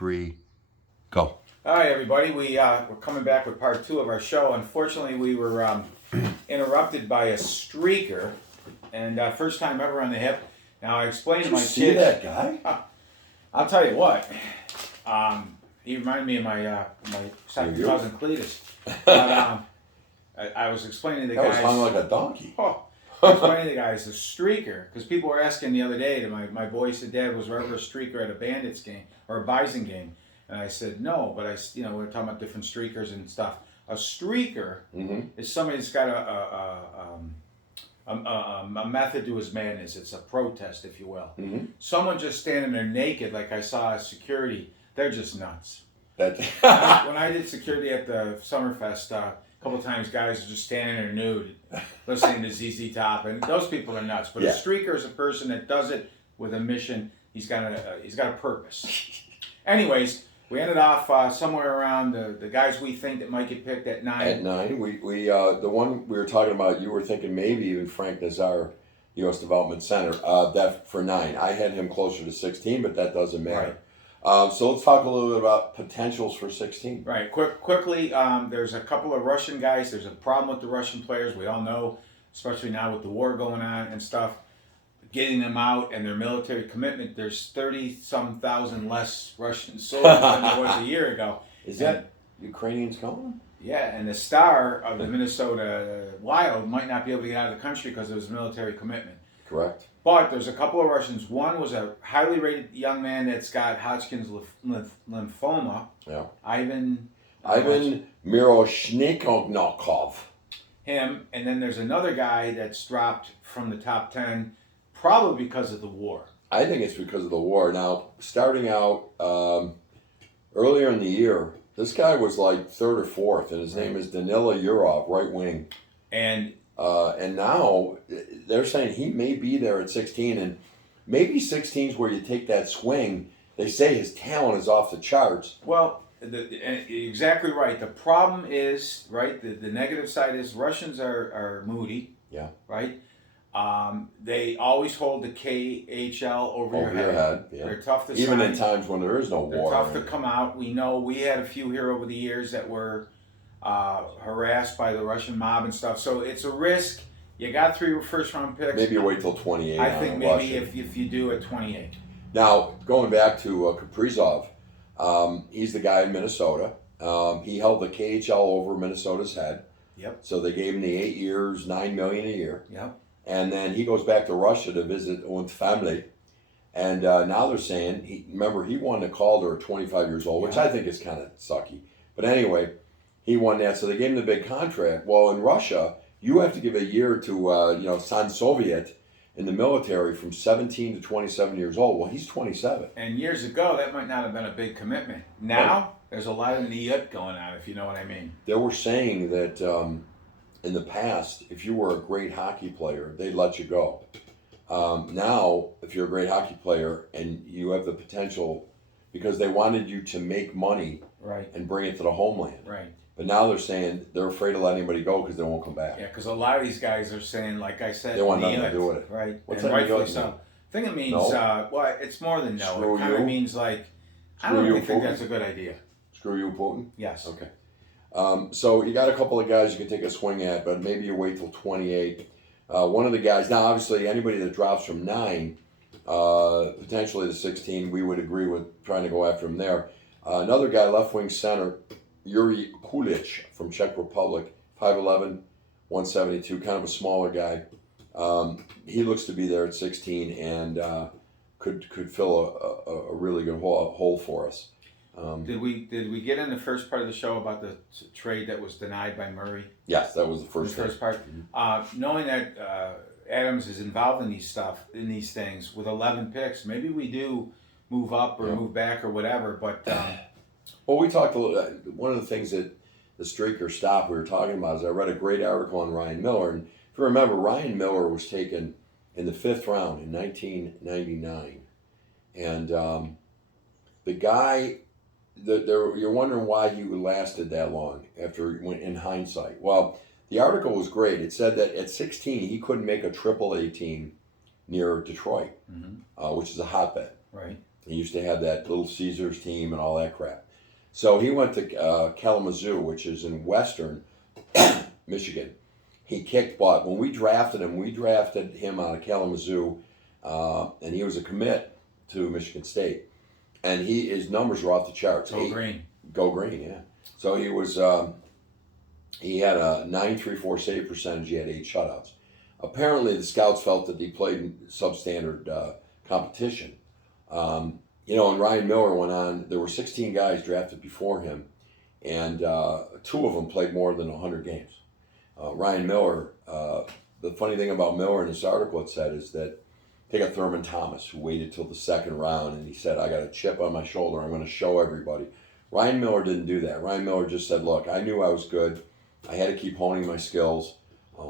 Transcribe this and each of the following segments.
3, go. All right, everybody. We're coming back with part 2 of our show. Unfortunately, we were interrupted by a streaker, and first time ever on the hip. Now I explained to my kids. See that guy? I'll tell you what. He reminded me of my second cousin Cletus. But, I was explaining to the guys. That was hung like a donkey. Oh, I was explaining to the guys the streaker, because people were asking the other day. My boy said, "Dad, was there ever a streaker at a Bandits game or a Bison game?" And I said, "No," but we were talking about different streakers and stuff. A streaker is somebody that's got a method to his madness. It's a protest, if you will. Someone just standing there naked, like I saw as security, they're just nuts. When I did security at the Summerfest, a couple of times guys are just standing there nude, listening to ZZ Top, and those people are nuts. But a streaker is a person that does it with a mission. He's got a purpose. Anyways, we ended off somewhere around the guys we think that might get picked at 9. At 9, we the one we were talking about, you were thinking maybe even Frank Nazar, U.S. Development Center, that for 9. I had him closer to 16, but that doesn't matter. Right. So let's talk a little bit about potentials for 16. Right. Quickly, there's a couple of Russian guys. There's a problem with the Russian players. We all know, especially now with the war going on and stuff. Getting them out and their military commitment, there's 30-some thousand less Russian soldiers than there was a year ago. Is that Ukrainians coming? Yeah, and the star of the Minnesota Wild might not be able to get out of the country because of his military commitment. Correct. But there's a couple of Russians. One was a highly rated young man that's got Hodgkin's lymphoma. Yeah. Ivan Miroshnikov. Him, and then there's another guy that's dropped from the top 10. Probably because of the war. I think it's because of the war. Now, starting out earlier in the year, this guy was like 3rd or 4th, and his name is Danila Yurov, right wing. And now they're saying he may be there at 16, and maybe 16 is where you take that swing. They say his talent is off the charts. Well, exactly right. The problem is, right, the negative side is Russians are moody. Yeah. Right? They always hold the KHL over your head. Yeah. They're tough to even sign. in times when there is no war. They're tough to come out. We know we had a few here over the years that were harassed by the Russian mob and stuff. So it's a risk. You got 3 first-round picks. Maybe you wait till 28. I think maybe if you do at 28. Now, going back to Kaprizov, he's the guy in Minnesota. He held the KHL over Minnesota's head. Yep. So they gave him the 8 years, $9 million a year. Yep. And then he goes back to Russia to visit with family. And now they're saying, he won the Calder at 25 years old, which I think is kind of sucky. But anyway, he won that. So they gave him the big contract. Well, in Russia, you have to give a year to, San Soviet in the military from 17 to 27 years old. Well, he's 27. And years ago, that might not have been a big commitment. Now, there's a lot of niyut going on, if you know what I mean. They were saying that in the past, if you were a great hockey player, they'd let you go. Now, if you're a great hockey player and you have the potential, because they wanted you to make money and bring it to the homeland. Right. But now they're saying they're afraid to let anybody go because they won't come back. Yeah, because a lot of these guys are saying, like I said, they want nothing to do with it. Right. What's and that rightfully so. I think it means, well, it's more than no. Screw it kind of means like, I don't really think that's a good idea. Screw you, Putin? Yes. Okay. So you got a couple of guys you can take a swing at, but maybe you wait till 28. One of the guys, now obviously anybody that drops from 9, potentially to 16, we would agree with trying to go after him there. Another guy, left wing center, Yuri Kulich from Czech Republic, 5'11", 172, kind of a smaller guy. He looks to be there at 16 and could fill a really good hole for us. Did we get in the first part of the show about the trade that was denied by Murray? Yes, that was the first part. Knowing that Adams is involved in these things with 11 picks, maybe we do move up or move back or whatever. But well, we talked a little. One of the things that the streaker stop we were talking about is I read a great article on Ryan Miller, and if you remember, Ryan Miller was taken in the 5th round in 1999, and the guy. You're wondering why he lasted that long after in hindsight. Well, the article was great. It said that at 16 he couldn't make a AAA team near Detroit, which is a hotbed. Right. He used to have that Little Caesars team and all that crap. So he went to Kalamazoo, which is in western Michigan. He kicked butt. When we drafted him out of Kalamazoo, and he was a commit to Michigan State. And his numbers were off the charts. Go green, yeah. So he was he had a 9.34 save percentage. He had 8 shutouts. Apparently, the scouts felt that he played in substandard competition. And Ryan Miller went on. There were 16 guys drafted before him, and 2 of them played more than 100 games. Ryan Miller. The funny thing about Miller in this article it said is that take a Thurman Thomas who waited till the 2nd round, and he said, "I got a chip on my shoulder. I'm going to show everybody." Ryan Miller didn't do that. Ryan Miller just said, "Look, I knew I was good. I had to keep honing my skills.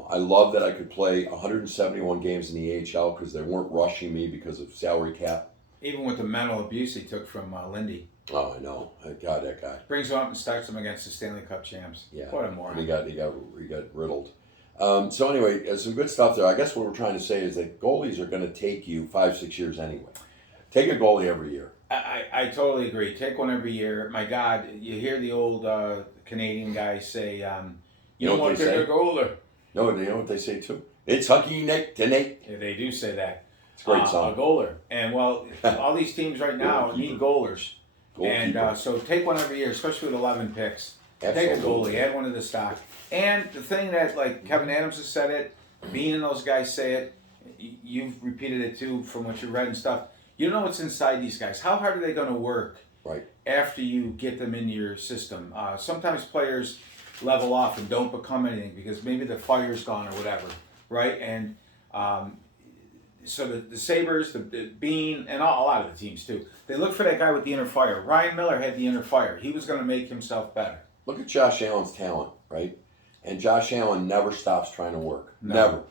I love that I could play 171 games in the AHL because they weren't rushing me because of salary cap." Even with the mental abuse he took from Lindy. Oh, I know. God, that guy. Brings him up and starts him against the Stanley Cup champs. Yeah. What a moron. He got riddled. So anyway, some good stuff there. I guess what we're trying to say is that goalies are going to take you 5-6 years anyway. Take a goalie every year. I totally agree. Take one every year. My God, you hear the old Canadian guys say, you know what, they're a goaler. No, you know what they say too? It's hockey neck to neck. Yeah, they do say that. It's a great song. A goaler. And, well, all these teams right now need goalers. And so take one every year, especially with 11 picks. Absolutely. Take a goalie. Add one to the stock. And the thing that, like, Kevin Adams has said it, Bean and those guys say it, you've repeated it too from what you read and stuff. You don't know what's inside these guys. How hard are they going to work after you get them into your system? Sometimes players level off and don't become anything because maybe the fire's gone or whatever, right? And so the Sabres, the Bean, and a lot of the teams too, they look for that guy with the inner fire. Ryan Miller had the inner fire. He was going to make himself better. Look at Josh Allen's talent, right? And Josh Allen never stops trying to work. No.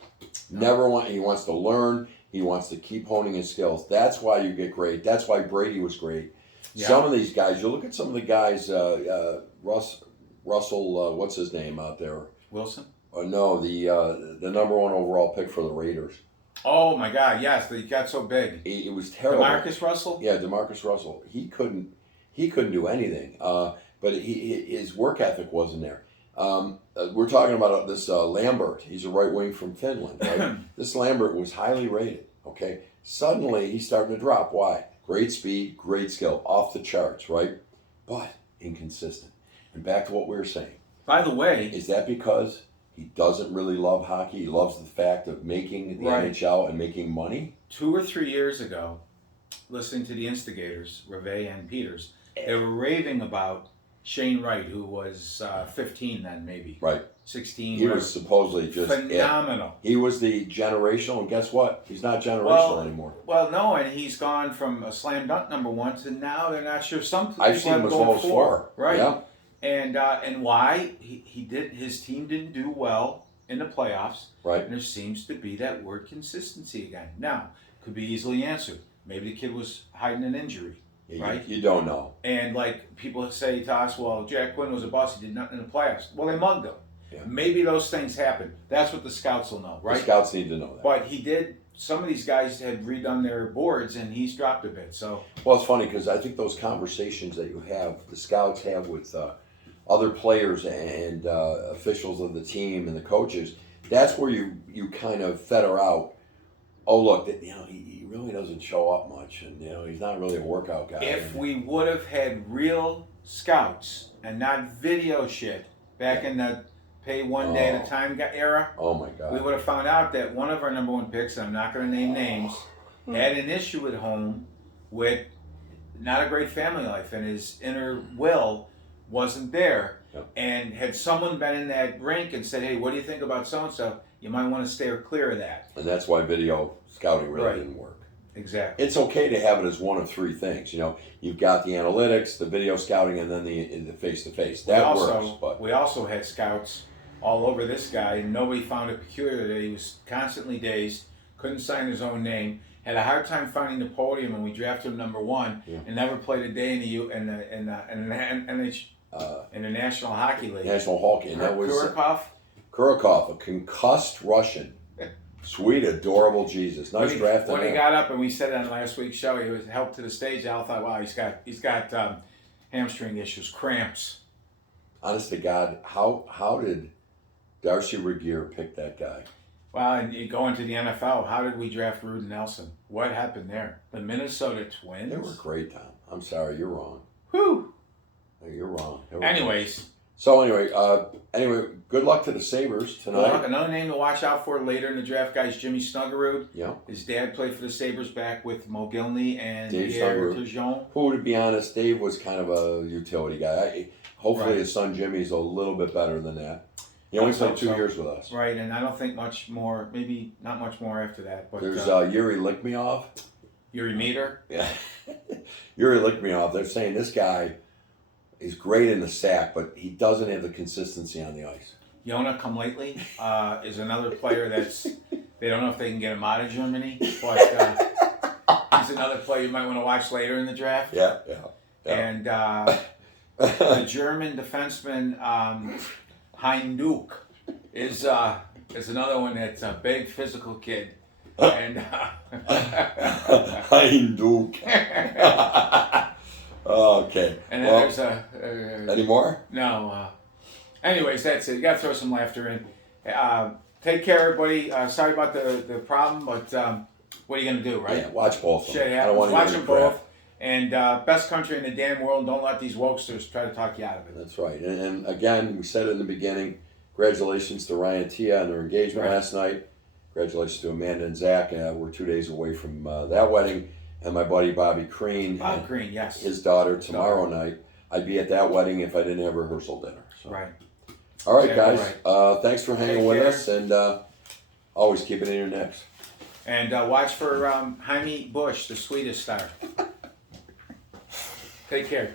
Never. He wants to learn. He wants to keep honing his skills. That's why you get great. That's why Brady was great. Yeah. Some of these guys, you look at some of the guys, Russell, what's his name out there? Wilson? No, the number 1 overall pick for the Raiders. Oh my God! Yes, he got so big. It was terrible. DeMarcus Russell. Yeah, DeMarcus Russell. He couldn't do anything. But his work ethic wasn't there. We're talking about this Lambert. He's a right wing from Finland, right? This Lambert was highly rated. Okay, suddenly he's starting to drop. Why? Great speed, great skill, off the charts, right? But inconsistent. And back to what we were saying. By the way, is that because he doesn't really love hockey? He loves the fact of making the NHL and making money? 2 or 3 years ago, listening to the Instigators, Reve and Peters, they were raving about Shane Wright, who was 15 then, maybe. Right. 16. He was supposedly just phenomenal. He was the generational, and guess what? He's not generational anymore. Well, no, and he's gone from a slam dunk number 1 to now they're not sure. Some I've seen him as low as 4. Right. Yeah. And why? His team didn't do well in the playoffs. Right. And there seems to be that word consistency again. Now, could be easily answered. Maybe the kid was hiding an injury. Right? You don't know. And like people say to us, well, Jack Quinn was a bust. He did nothing in the playoffs. Well, they mugged him. Yeah. Maybe those things happen. That's what the scouts will know, right? The scouts need to know that. But he did. Some of these guys had redone their boards, and he's dropped a bit. So. Well, it's funny because I think those conversations that you have, the scouts have with other players and officials of the team and the coaches, that's where you kind of feather out. Oh, look, he really doesn't show up much, and he's not really a workout guy. If we would have had real scouts and not video shit back in the pay one day at a time era, oh my God, we would have found out that one of our number 1 picks, and I'm not going to name names, had an issue at home with not a great family life, and his inner will wasn't there. Yep. And had someone been in that rink and said, hey, what do you think about so-and-so? You might want to stay clear of that. And that's why video scouting really didn't work. Exactly. It's okay to have it as one of 3 things. You've got the analytics, the video scouting, and then the face-to-face. That works. But we also had scouts all over this guy, and nobody found it peculiar that he was constantly dazed, couldn't sign his own name, had a hard time finding the podium when we drafted him number 1, and never played a day in the National Hockey League. National Hockey, and that was Kurakov, a concussed Russian. Sweet, adorable Jesus. Nice draft. When he got up, and we said it on last week's show, he was helped to the stage. I thought, wow, he's got hamstring issues, cramps. Honest to God, how did Darcy Regier pick that guy? Well, and you go into the NFL, how did we draft Rudy Nelson? What happened there? The Minnesota Twins? They were great, Tom. I'm sorry, you're wrong. Whew. You're wrong. Anyways. So anyway, good luck to the Sabres tonight. Another name to watch out for later in the draft, guys, Jimmy Snuggerud. Yeah. His dad played for the Sabres back with Mogilny and Dave Pierre Turgeon. Who, to be honest, Dave was kind of a utility guy. Hopefully his son Jimmy's a little bit better than that. He only played 2 years with us. Right, and I don't think much more, maybe not much more after that. But there's Yuri Likmiov. Yuri Meter? Yeah. Yuri Likmiov, they're saying this guy is great in the sack, but he doesn't have the consistency on the ice. Yona Come Lately is another player that's, they don't know if they can get him out of Germany, but he's another player you might want to watch later in the draft. Yeah. And the German defenseman Heinduk is another one that's a big physical kid. And Heinduk. Okay. And then there's any more? No. Anyways, that's it. You got to throw some laughter in. Take care, everybody. Sorry about the problem, but what are you going to do, right? Yeah, watch both of them. Shit happens. Watch them both. And best country in the damn world. Don't let these wokesters try to talk you out of it. That's right. And again, we said it in the beginning. Congratulations to Ryan and Tia on their engagement last night. Congratulations to Amanda and Zach. We're 2 days away from that wedding. And my buddy Bobby Crean. Bob Crean, yes. His daughter tomorrow night. I'd be at that wedding if I didn't have rehearsal dinner. So. Right. All right, guys. Right. Thanks for hanging with us. And always keep it in your necks. And watch for Jaime Bush, the Swedish star. Take care.